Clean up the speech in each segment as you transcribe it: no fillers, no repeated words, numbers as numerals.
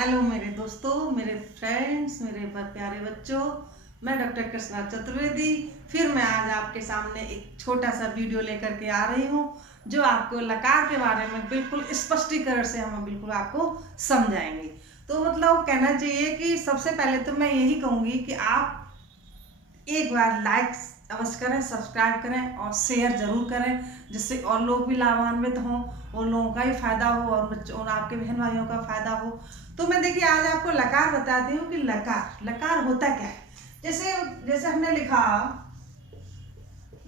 Hello मेरे दोस्तों, मेरे फ्रेंड्स, मेरे प्यारे बच्चों। मैं डॉक्टर कृष्णा चतुर्वेदी फिर मैं आज आपके सामने एक छोटा सा वीडियो लेकर के आ रही हूँ जो आपको लकार के बारे में बिल्कुल स्पष्टीकरण से हम बिल्कुल आपको समझाएंगे। तो मतलब कहना चाहिए कि सबसे पहले तो मैं यही कहूँगी कि आप एक बार लाइक अवश्य करें, सब्सक्राइब करें और शेयर जरूर करें, जिससे और लोग भी लाभान्वित हों और लोगों का भी फायदा हो और बच्चों और आपके बहन भाइयों का फायदा हो। तो मैं देखिए आज आपको लकार बताती हूँ कि लकार लकार होता क्या है। जैसे जैसे हमने लिखा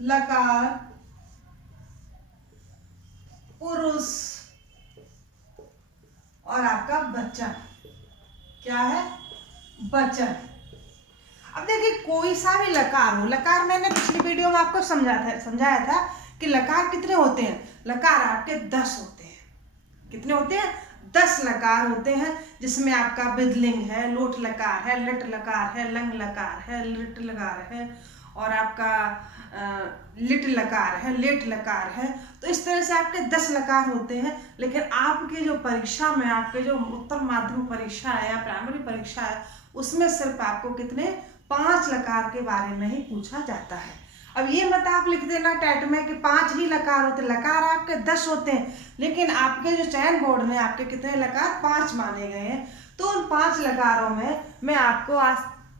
लकार पुरुष और आपका वचन क्या है, वचन। अब देखिए कोई सा भी लकार हो, लकार मैंने पिछली वीडियो में आपको समझाया था कि लकार कितने होते हैं। लकार आपके 10 होते हैं। कितने होते हैं? 10 लकार होते हैं, जिसमें आपका विदलिंग है, लोट लकार है, लट लकार है, लंग लकार है, लिट लकार है और आपका लिट लकार है, लेट लकार है। तो इस तरह से आपके 10 लकार होते हैं। लेकिन आपकी जो परीक्षा में, आपके जो उत्तर माध्यमिक परीक्षा है या प्राइमरी परीक्षा है, उसमें सिर्फ आपको कितने 5 लकार के बारे में ही पूछा जाता है। अब ये मत आप लिख देना टैट में कि 5 ही लकार होते, लकार आपके 10 होते हैं, लेकिन आपके जो चयन बोर्ड में आपके कितने लकार 5 माने गए हैं। तो उन 5 लकारों में मैं आपको आज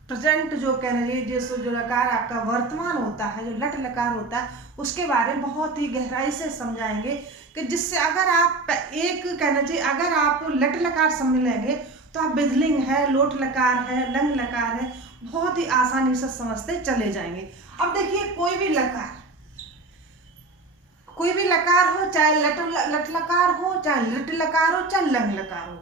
प्रेजेंट जो कह लीजिए जो लकार आपका वर्तमान होता है, जो लट लकार होता है, उसके बारे में बहुत ही गहराई से समझाएंगे कि जिससे अगर आप एक कहना चाहिए अगर आप लट लकार समझ लेंगे तो आप बिदलिंग है, लोट लकार है, लंग लकार है, बहुत ही आसानी से समझते चले जाएंगे। अब देखिए कोई भी लकार हो, चाहे लट लकार हो, चाहे लिट लकार हो, चाहे लंग लकार हो,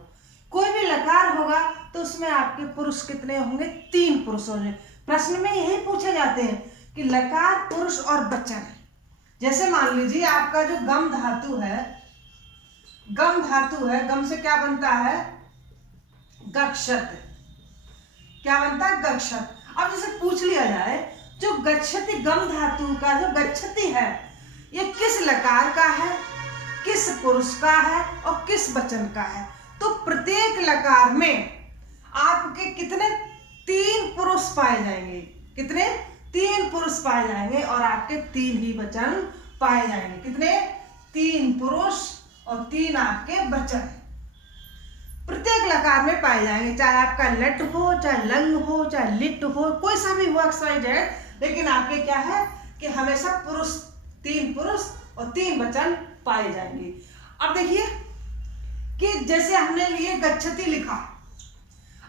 कोई भी लकार होगा तो उसमें आपके पुरुष कितने होंगे? 3 पुरुष होंगे। प्रश्न में यही पूछे जाते हैं कि लकार, पुरुष और वचन। जैसे मान लीजिए आपका जो गम धातु है, गम से क्या बनता है? गक्षत। क्या बनता है? गक्षत। अब जैसे पूछ लिया जाए जो गच्छति गम धातु का जो गच्छति है, ये किस लकार का है, किस पुरुष का है और किस वचन का है। तो प्रत्येक लकार में आपके कितने 3 पुरुष पाए जाएंगे। कितने? 3 पुरुष पाए जाएंगे और आपके 3 ही वचन पाए जाएंगे। कितने? 3 पुरुष और 3 आपके वचन प्रत्येक लकार में पाए जाएंगे। चाहे आपका लट हो, चाहे लंग हो, चाहे लिट हो, कोई सा भी हो XYZ, लेकिन आपके क्या है कि हमेशा 3 पुरुष और 3 वचन पाए जाएंगे। अब देखिए कि जैसे हमने लिए गच्छति लिखा,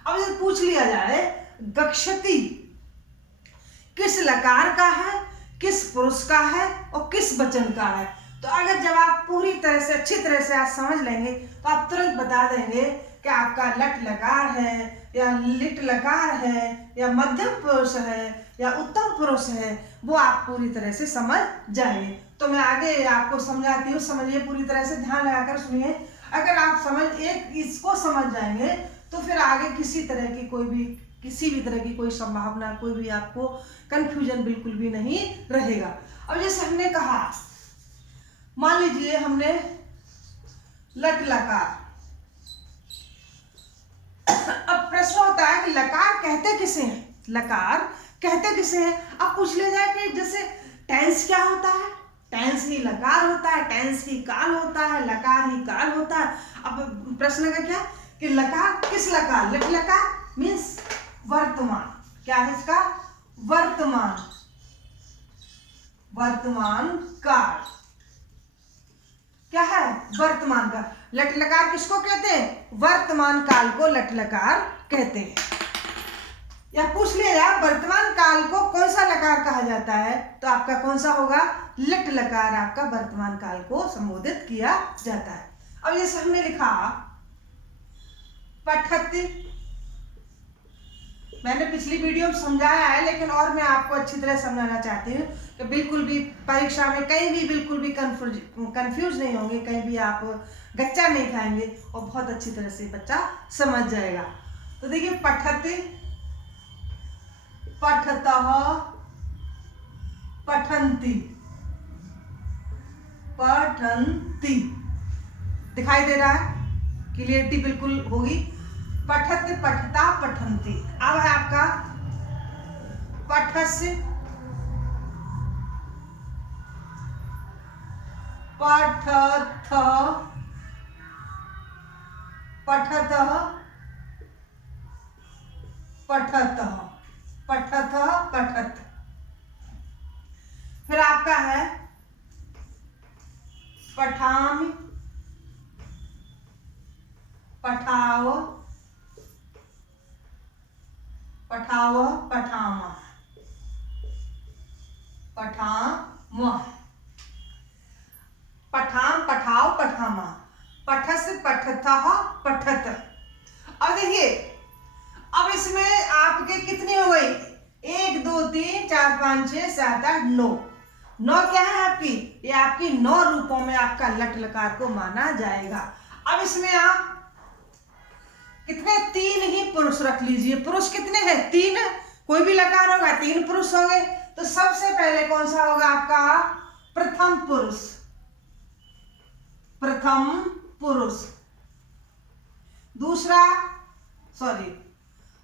अब ये पूछ लिया जाए गच्छति किस लकार का है, किस पुरुष का है और किस वचन का है। तो अगर जब आप पूरी तरह से अच्छी तरह से आज समझ लेंगे तो आप तुरंत बता देंगे कि आपका लट लकार है या लिट लकार है या मध्यम पुरुष है या उत्तम पुरुष है, वो आप पूरी तरह से समझ जाएंगे। तो मैं आगे आपको समझाती हूँ, समझिए पूरी तरह से, ध्यान लगाकर सुनिए। अगर आप इसको समझ जाएंगे तो फिर आगे किसी भी तरह की कोई संभावना, कोई भी आपको कंफ्यूजन बिल्कुल भी नहीं रहेगा। अब जैसे हमने कहा, मान लीजिए हमने लट लकार, अब प्रश्न होता है कि लकार कहते किसे हैं, लकार कहते किसे हैं। अब पूछ लिया जाए कि जैसे टेंस क्या होता है, टेंस ही लकार होता है, टेंस ही काल होता है, लकार ही काल होता है। अब प्रश्न का क्या कि लकार किस लकार, लट लकार मीन्स वर्तमान, क्या है इसका? वर्तमान काल। क्या है? वर्तमान काल। लट लकार किसको कहते हैं? वर्तमान काल को लट लकार कहते हैं। या पूछ लिया जाए वर्तमान काल को कौन सा लकार कहा जाता है, तो आपका कौन सा होगा? लट लकार आपका वर्तमान काल को संबोधित किया जाता है। अब जैसे हमने लिखा पठति, मैंने पिछली वीडियो में समझाया है, लेकिन और मैं आपको अच्छी तरह समझाना चाहती हूँ कि बिल्कुल भी परीक्षा में कहीं भी बिल्कुल भी कंफ्यूज नहीं होंगे, कहीं भी आप गच्चा नहीं खाएंगे और बहुत अच्छी तरह से बच्चा समझ जाएगा। तो देखिए पठति, पठतः, पठन्ति, पठन्ति। दिखाई दे रहा है? क्लियरिटी बिल्कुल होगी। पठत पठता पठन्ति। अब है आपका पठस्य पठथ पठतः पठतः पठतः पठत। फिर आपका है पठामि पठाव पठाव पठामः पठामः। पठाम पठाओ पठामा। पठस पठतः पठत। अब देखिए, अब इसमें आपके कितनी हो गई? 1 2 3 4 5 6 7 8 9। 9 क्या है आपकी? ये आपकी 9 रूपों में आपका लट लकार को माना जाएगा। अब इसमें आप कितने? 3 ही पुरुष रख लीजिए। पुरुष कितने हैं? 3। कोई भी लकार होगा 3 पुरुष होंगे। तो सबसे पहले कौन सा होगा आपका? प्रथम पुरुष। प्रथम पुरुष। दूसरा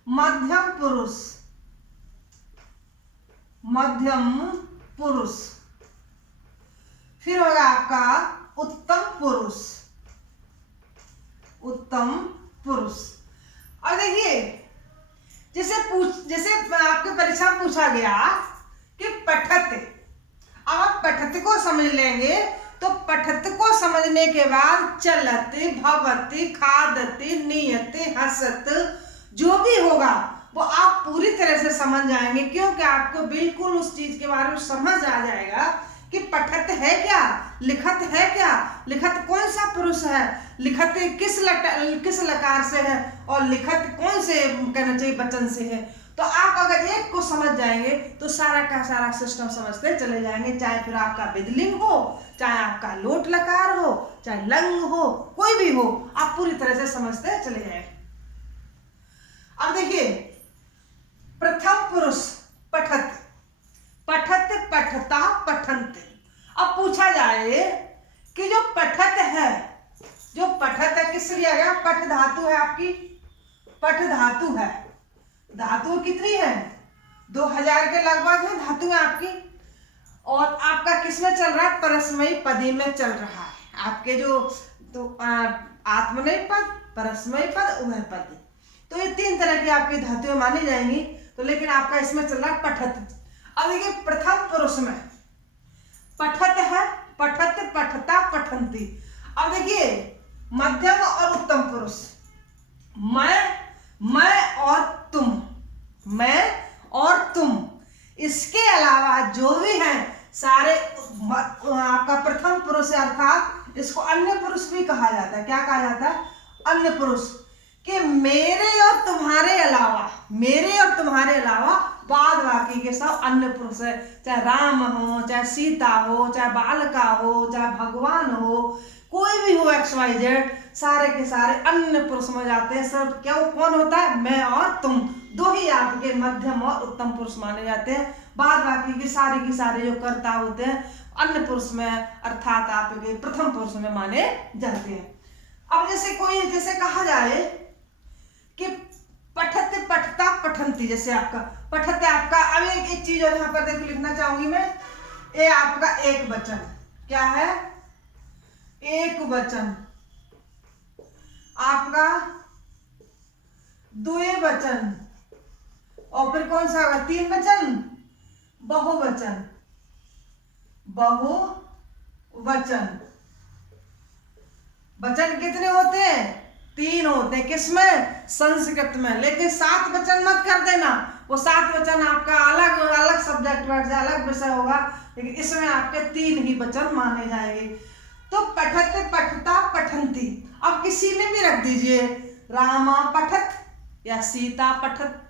मध्यम पुरुष। मध्यम पुरुष। फिर होगा आपका उत्तम पुरुष। उत्तम पुरुष। और देखिए, जैसे आपके परीक्षा में पूछा गया कि पठत, अब आप पठत को समझ लेंगे तो पठत को समझने के बाद चलते भवति खादते नियते हसत जो भी होगा वो आप पूरी तरह से समझ जाएंगे, क्योंकि आपको बिल्कुल उस चीज के बारे में समझ आ जाएगा कि पठत है क्या, लिखत है क्या, लिखत कौन सा पुरुष है, लिखत किस लकार से है और लिखत कौन से कहना चाहिए वचन से है। तो आप अगर एक को समझ जाएंगे तो सारा का सारा सिस्टम समझते चले जाएंगे, चाहे फिर आपका विदलिंग हो, चाहे आपका लोट लकार हो, चाहे लंग हो, कोई भी हो, आप पूरी तरह से समझते चले जाएंगे। अब देखिए, प्रथम पुरुष पठत, पठत पठता पठन्ते। अब पूछा जाए कि जो पठत है, जो पठत है किससे लिया गया? पठ धातु है आपकी, पठ धातु है। धातु कितनी है? 2000 के लगभग है धातु है आपकी। और आपका किसमें चल रहा है? परस्मयी पदी में चल रहा है। आपके जो तो आत्मनेय पद, परस्मयी पद, उभय पद, तो ये 3 तरह की आपकी धातुएं मानी जाएंगी। तो लेकिन आपका इसमें चल रहा है पठत। अब देखिए, प्रथम पुरुष में पठत है, पठत पठता पठन्ति। अब देखिए, मध्यम और उत्तम पुरुष, मैं और तुम, मैं और तुम, इसके अलावा जो भी हैं सारे आपका प्रथम पुरुष है, अर्थात इसको अन्य पुरुष भी कहा जाता है। क्या कहा जाता है? अन्य पुरुष। कि मेरे और तुम्हारे अलावा, मेरे और तुम्हारे अलावा बाद बाकी के सब अन्य पुरुष है। चाहे राम हो, चाहे सीता हो, चाहे बालका हो, चाहे भगवान हो, कोई भी हो XYZ, सारे के सारे अन्य पुरुष में जाते हैं। सब क्या कौन होता है? मैं और तुम, 2 ही आपके मध्यम और उत्तम पुरुष माने जाते हैं। बाद बाकी के सारे जो कर्ता होते हैं अन्य पुरुष में, अर्थात आपके प्रथम पुरुष में माने जाते हैं। अब जैसे कहा जाए कि पठत पठता पठन्ति, जैसे आपका पठत है आपका। अब एक चीज और यहाँ पर देखो लिखना चाहूंगी मैं, ये आपका एक वचन। क्या है? एक वचन। आपका द्विवचन। और फिर कौन सा होगा? 3 वचन, बहुवचन। बहुवचन। वचन कितने होते हैं? 3 होते हैं। किसमें? संस्कृत में। लेकिन 7 वचन मत कर देना, वो 7 वचन आपका अलग अलग सब्जेक्ट वर्ड से अलग विषय होगा, लेकिन इसमें आपके 3 ही वचन माने जाएंगे। तो पठत पठता पठन्ति। अब किसी में भी रख दीजिए, रामा पठत या सीता पठत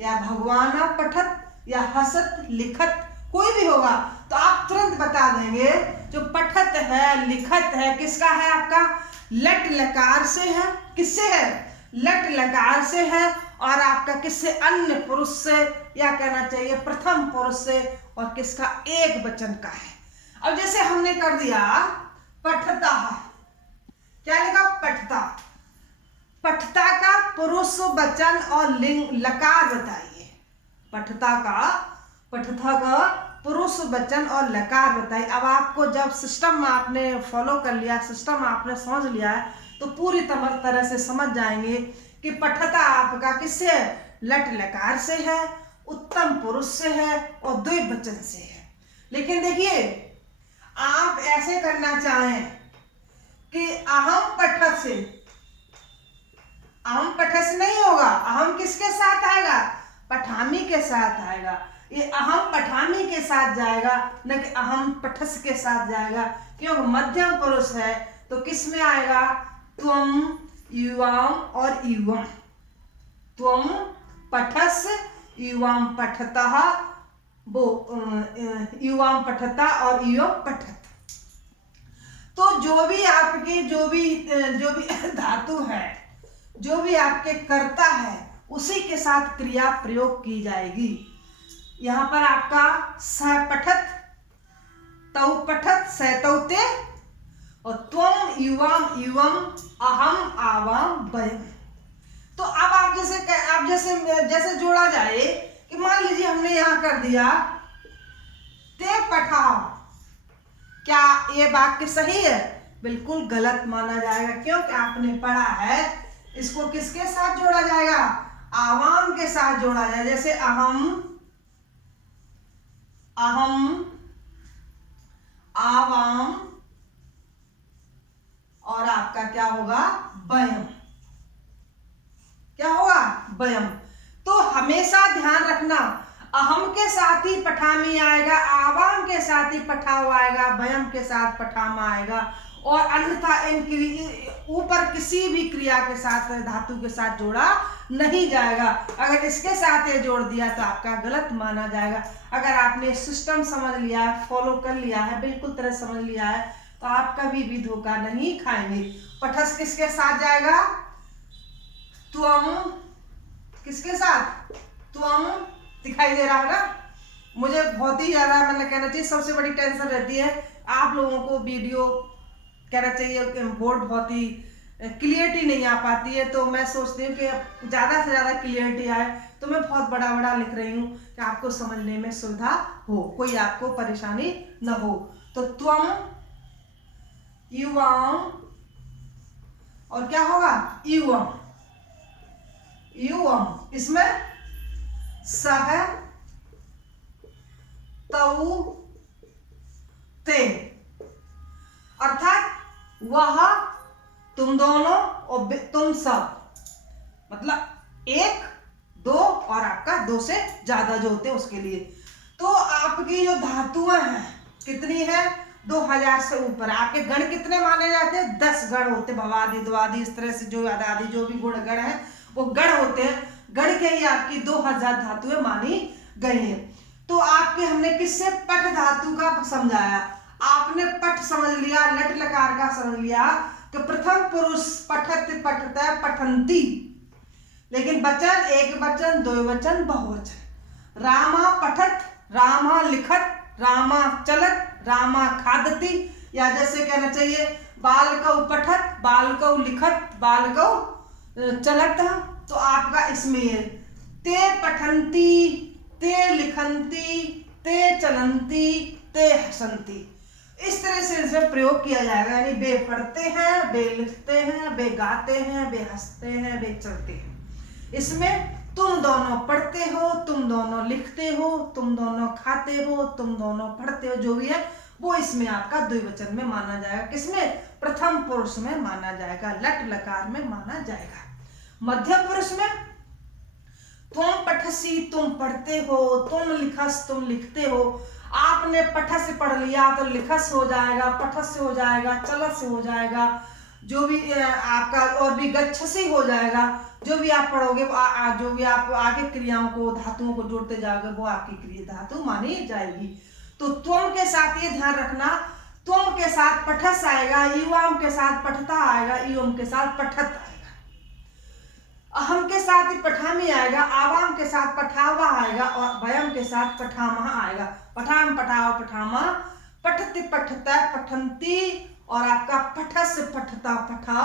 या भगवाना पठत या हसत लिखत, कोई भी होगा तो आप तुरंत बता देंगे जो पठत है, लिखत है, किसका है? आपका लट लकार से है। किससे है? लट लकार से है। और आपका किससे? अन्य पुरुष से, या कहना चाहिए प्रथम पुरुष से, और किसका? एक वचन का है। अब जैसे हमने कर दिया पठता, क्या लिखा? पठता। पठता का पुरुष पुरुष वचन और लिंग लकार बताइए। पठता का पुरुष वचन और लकार बताइए। अब आपको जब सिस्टम आपने फॉलो कर लिया, सिस्टम आपने समझ लिया है, तो पूरी तरह से समझ जाएंगे कि पठता आपका किससे है? लट लकार से है, उत्तम पुरुष से है और द्विवचन से है। लेकिन देखिए, आप ऐसे करना चाहें कि अहम पठत से, अहम पठत से नहीं होगा। अहम किसके साथ आएगा? पठामी के साथ आएगा। ये अहम पठामी के साथ जाएगा, न कि अहम पठस के साथ जाएगा। क्योंकि मध्यम पुरुष है तो किस में आएगा? त्वम, युवाम और युवम। त्वम पठस, युवाम पठतः, वो युवाम पठता और युवम पठत। तो जो भी आपके जो भी धातु है, जो भी आपके कर्ता है, उसी के साथ क्रिया प्रयोग की जाएगी। यहाँ पर आपका स पठत, तौ पठत, सैतौते और त्वम, युवाम, युवम, अहम, आवाम, वयम। तो अब आप जैसे जोड़ा जाए कि मान लीजिए हमने यहाँ कर दिया ते पठाओ। क्या ये वाक्य सही है? बिल्कुल गलत माना जाएगा। क्योंकि आपने पढ़ा है इसको किसके साथ जोड़ा जाएगा? आवाम के साथ जोड़ा जाए। जैसे अहम, आवाम और आपका क्या होगा? वयम। क्या होगा? वयम। तो हमेशा ध्यान रखना, अहम के साथ ही पठामी आएगा, आवाम के साथ ही पठाव आएगा, वयम के साथ पठामा आएगा, और अन्यथा इन ऊपर किसी भी क्रिया के साथ, धातु के साथ जोड़ा नहीं जाएगा। अगर इसके साथ ये जोड़ दिया तो आपका गलत माना जाएगा। अगर आपने सिस्टम समझ लिया है, फॉलो कर लिया है, बिल्कुल तरह समझ लिया है, तो आप कभी भी धोखा नहीं खाएंगे। पठस किसके साथ जाएगा? त्वम किसके साथ? त्वम। दिखाई दे रहा है ना? मुझे बहुत ही ज्यादा मैंने कहना चाहिए सबसे बड़ी टेंशन रहती है आप लोगों को वीडियो कहना चाहिए, बोर्ड बहुत ही क्लियरिटी नहीं आ पाती है। तो मैं सोचती हूँ कि ज़्यादा से ज़्यादा क्लियरिटी आए, तो मैं बहुत बड़ा बड़ा लिख रही हूँ कि आपको समझने में सुविधा हो, कोई आपको परेशानी न हो। तो त्वम, युवाम और क्या होगा? युवम। युवम इसमें सह, तऊ, ते, अर्थात वह, तुम दोनों और तुम सब, मतलब एक, दो और आपका दो से ज्यादा जो होते हैं उसके लिए। तो आपकी जो धातुएं हैं कितनी है? 2000 से ऊपर। आपके गण कितने माने जाते हैं? 10 गण होते, भवादि, द्वादि, इस तरह से जो आदि जो भी गुण गण है वो गण होते हैं। गण के ही आपकी 2000 धातुएं मानी गई हैं। तो आपके हमने किससे? पठ धातु का समझाया। आपने पठ समझ लिया, लट लकार का समझ लिया कि प्रथम पुरुष पठत, पठता, पठंती। लेकिन वचन एक वचन, दो वचन, बहुवचन। रामा पठत, रामा लिखत, रामा चलत, रामा खादती, या जैसे कहना चाहिए बालकौ पठत, बालकौ लिखत, बालकौ चलत। तो आपका इसमें ते पठंती, ते लिखंती, ते चलंती, ते हसंती, इस तरह से इसमें प्रयोग किया जाएगा। यानी वे पढ़ते हैं, वे लिखते हैं, वे गाते हैं, वे हंसते हैं, वे चलते हैं। इसमें तुम दोनों पढ़ते हो, तुम दोनों लिखते हो, तुम दोनों खाते हो, तुम दोनों पढ़ते हो, जो भी है वो इसमें आपका द्विवचन में माना जाएगा। किसमें? प्रथम पुरुष में माना जाएगा, लट लकार में माना जाएगा। मध्य पुरुष में तुम पठसी, तुम पढ़ते हो, तुम लिखस, तुम लिखते हो। आपने पठस पढ़ लिया तो लिखस हो जाएगा, पठस हो जाएगा, चलस हो जाएगा, जो भी आपका और भी गच्छसी हो जाएगा। जो भी आप पढ़ोगे, जो भी आप आगे क्रियाओं को, धातुओं को जोड़ते जाओगे, वो आपकी क्रिया धातु मानी जाएगी। तो त्वम के साथ ये ध्यान रखना, त्वम के साथ पठस आएगा, युवाम के साथ पठता आएगा, युवम के साथ पठत आएगा, अहम के साथ ही पठामी आएगा, आवाम के साथ पठावा आएगा और वयम के साथ पठामा आएगा। पठाम, पठाव, पठामा, पठति, पठता, पठंती और आपका पठस, पठता, पठा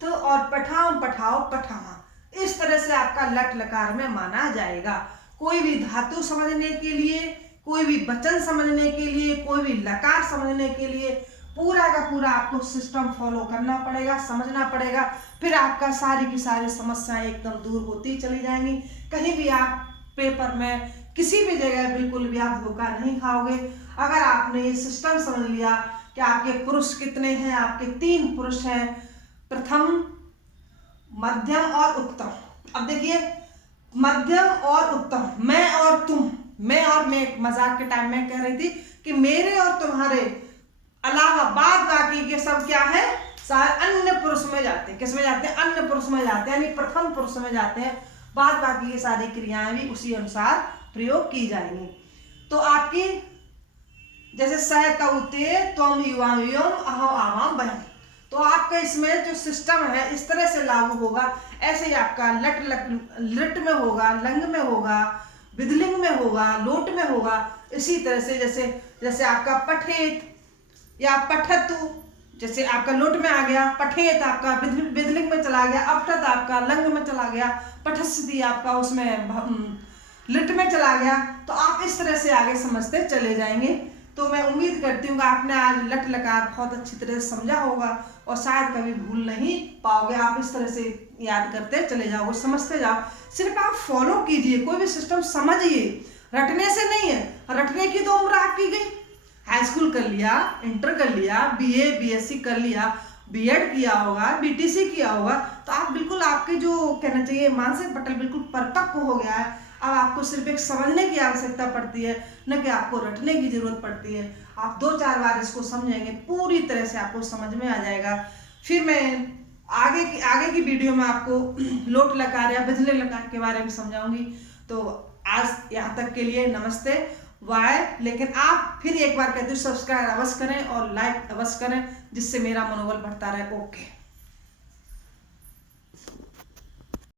तो और पठाम, पठाओ, पठामा। इस तरह से आपका लट लकार में माना जाएगा। कोई भी धातु समझने के लिए, कोई भी वचन समझने के लिए, कोई भी लकार समझने के लिए पूरा का पूरा आपको सिस्टम फॉलो करना पड़ेगा, समझना पड़ेगा। फिर आपका सारी की सारी समस्याएं एकदम दूर होती चली जाएंगी। कहीं भी आप पेपर में किसी भी जगह बिल्कुल भी आप धोखा नहीं खाओगे। अगर आपने ये सिस्टम समझ लिया कि आपके पुरुष कितने हैं, आपके 3 पुरुष हैं, प्रथम, मध्यम और उत्तम। अब देखिए, मध्यम और उत्तम, मैं और तुम, मैं और मैं मजाक के टाइम में कह रही थी कि मेरे और तुम्हारे अलावा बाद बाकी के सब क्या है, सारे अन्य पुरुष में जाते हैं। किस में जाते हैं? अन्य पुरुष में जाते हैं, यानी प्रथम पुरुष में जाते हैं। बाद बाकी की सारी क्रियाएं भी उसी अनुसार प्रयोग की जाएंगी। तो आपकी जैसे स कौते त्वम युवाम युवम अहो आवाम बहन, तो आपका इसमें जो सिस्टम है इस तरह से लागू होगा। ऐसे ही आपका लट में होगा, लंग में होगा, विधलिंग में होगा, लोट में होगा। इसी तरह से जैसे आपका पठेत या पठतु, जैसे आपका लोट में आ गया, पठेत आपका विधलिंग में चला गया, अपठत आपका लंग में चला गया, पठस्ती आपका उसमें लिट में चला गया। तो आप इस तरह से आगे समझते चले जाएंगे। तो मैं उम्मीद करती हूँ कि आपने आज लट लकार बहुत अच्छी तरह से समझा होगा और शायद कभी भूल नहीं पाओगे। आप इस तरह से याद करते चले जाओगे, समझते जाओ। सिर्फ आप फॉलो कीजिए, कोई भी सिस्टम समझिए, रटने से नहीं है। रटने की तो उम्र आपकी गई, हाई स्कूल कर लिया, इंटर कर लिया, बीए बीएससी कर लिया, बीएड किया होगा, बीटीसी किया होगा, तो आप बिल्कुल, आपके जो कहना चाहिए मानसिक पटल बिल्कुल परिपक्व हो गया है। अब आपको सिर्फ एक समझने की आवश्यकता पड़ती है, न कि आपको रटने की जरूरत पड़ती है। आप 2-4 बार इसको समझेंगे, पूरी तरह से आपको समझ में आ जाएगा। फिर मैं आगे की वीडियो में आपको लोट लकार या बिजली लकार के बारे में समझाऊंगी। तो आज यहाँ तक के लिए नमस्ते, बाय। लेकिन आप फिर एक बार कहते हो सब्सक्राइब अवश्य करें और लाइक अवश्य करें, जिससे मेरा मनोबल बढ़ता रहे। ओके।